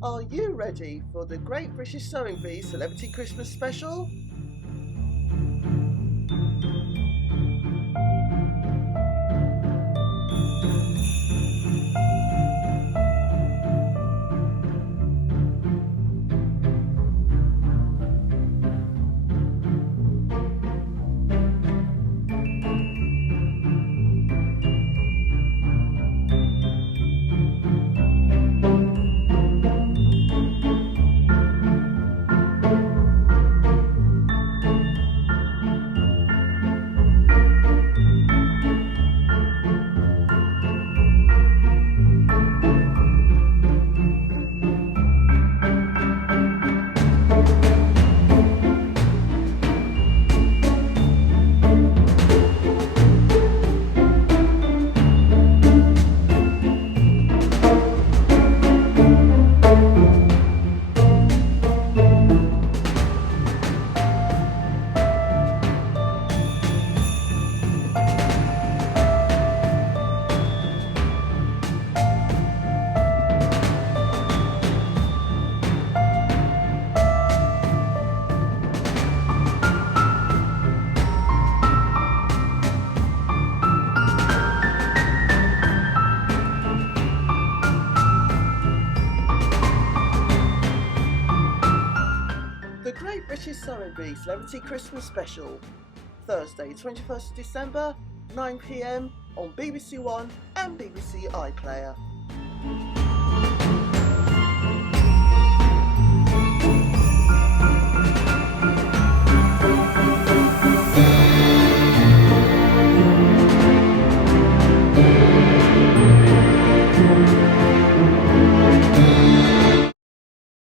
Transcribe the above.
Are you ready for the Great British Sewing Bee Celebrity Christmas Special? The Great British Sewing Bee Celebrity Christmas Special, Thursday 21st December, 9 PM on BBC One and BBC iPlayer.